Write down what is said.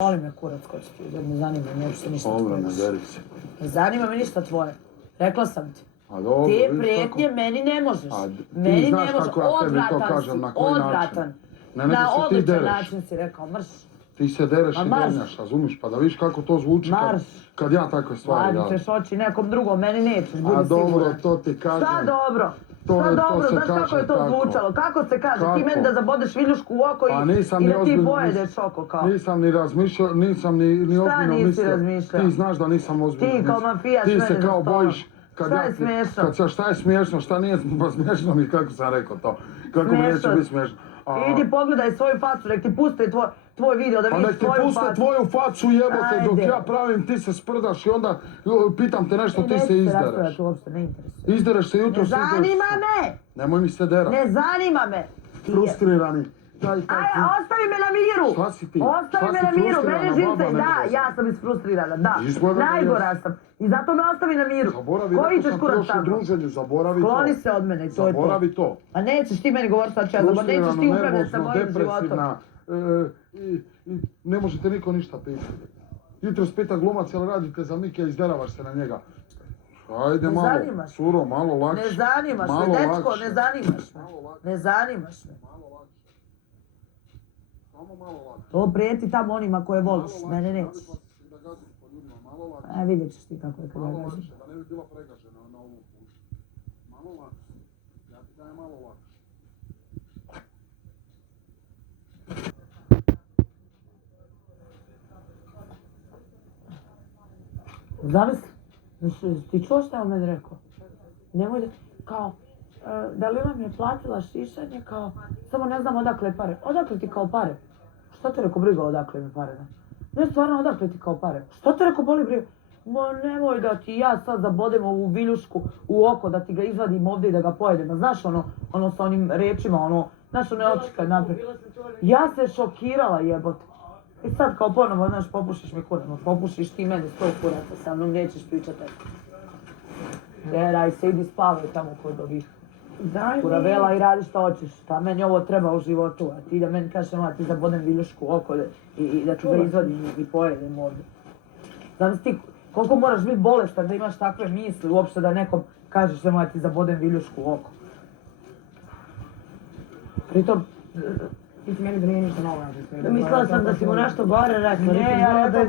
Molim me kurac ko će ti uzeti, ne zanima me uopšte ništa tvoje. Dobro, ne deri se. Ne zanima me ništa tvoje. Rekla sam ti. A dobro, te vidiš prijetnje kako... meni ne možeš. Ti Meni znaš ne možeš. kako ja tebi to Odvratan kažem, si, na koji odvratan. način. Ne, nego Na se ti odličan dereš. način si rekao, marš. Ti se dereš Ma i marš. donjaš, razumiš? Pa da vidiš kako to zvuči kad ja takve stvari radim. Vadit ćeš oči nekom drugom, meni nećeš, budi A dobro, siguran. to ti kažem. Šta dobro? To Šta je- to dobro, se znaš kako kaže je to tako. zvučalo? Kako se kaže? Kako? Ti meni da zabodeš viljušku u oko Pa i nisam da ni ti ozbiljno pojedeš oko kao. Nisam ni razmišljao, nisam ni ozbiljno nisi mislio. razmišljao? Ti znaš da nisam ozbiljno Ti mislio. kao mafijaš Ti mene se za kao stolom. bojiš. Šta je smiješno? Šta je smiješno, šta nije pa smiješno mi, kako sam rekao to. Kako mi neće biti smiješno. Idi pogledaj svoju facu, nek ti puste tvoj video da Pa vidiš nek ti svoju puste facu. tvoju facu jebote dok Ajde. ja pravim, ti se sprdaš i onda pitam te nešto, ti se Neću se izdereš. raspravljati uopšte, ne interesuje. Izdereš se jutro, Ne zanima me! Nemoj mi se derat. Ne zanima me! Frustrirani. Aj, ostavi me na miru! Šta si ti? Ostavi Šta me si na miru, frustrirana mene živce, baba, da, nego ja sam isfrustrirana, da. Izgleda da Najgora jesi. sam. I zato me ostavi na miru. Zaboravi, Koji rekao ćeš sam kurac ti još u tamo? druženju, zaboravi to. Kloni se od mene i to je to. Zaboravi to. A nećeš ti meni govoriti sad ću ja zaboraviti, nećeš ti upravljati sa mojim životom. depresivna, ne možete niko ništa pitati. Jutro spita glumac, jel radite za Mike, izderavaš se na njega. Ajde Ne malo, zanimaš me. Suro, malo lakše. Ne zanimaš me, Malo dečko, lakše. ne zanimaš me. Malo lakše. Ne zanimaš me. Malo lakše. Samo malo lakše. To prijeti tamo onima koje voliš, Malo mene lakše, nećeš. navikla si da gazim po ljudima, malo lakše. A vidjet ćeš ti kako je kada Malo gazim. lakše, da ne bi bila pregažena na ovom putu. Malo lakše. Ja ti dajem malo lakše. Zamisli, ti čuo šta je on meni rekao? Nemoj da, kao, Dalila mi je platila šišanje, kao, samo ne znam odakle pare. Odakle ti kao pare? Šta te rekao briga odakle mi pare? Ne, stvarno odakle ti kao pare? Šta te rekao boli briga? Ma nemoj da ti ja sad zabodem ovu viljušku u oko, da ti ga izvadim ovdje i da ga pojedem. A znaš ono sa onim rečima, znaš one oči kad naprijed. Ja se šokirala jebote. I sad kao ponovo, znaš, popušiš mi kurac, popušiš ti mene 100 kuraca, sa mnom nećeš pričati. Deraj se, idi spavaj tamo kod ovih kuravela i radi što hoćeš. Šta meni ovo treba u životu, a ti da meni kažeš da ti zabodem viljušku oko i da ću ga izvadim i pojedem ovdje. Znam ti koliko moraš biti bolestan da imaš takve misli uopšte da nekom kažeš da ti zabodem viljušku oko. Pritom, Ti si meni da nije ništa novo napisao. mislila sam da si mu nešto gore rekao. Ne, ja rekao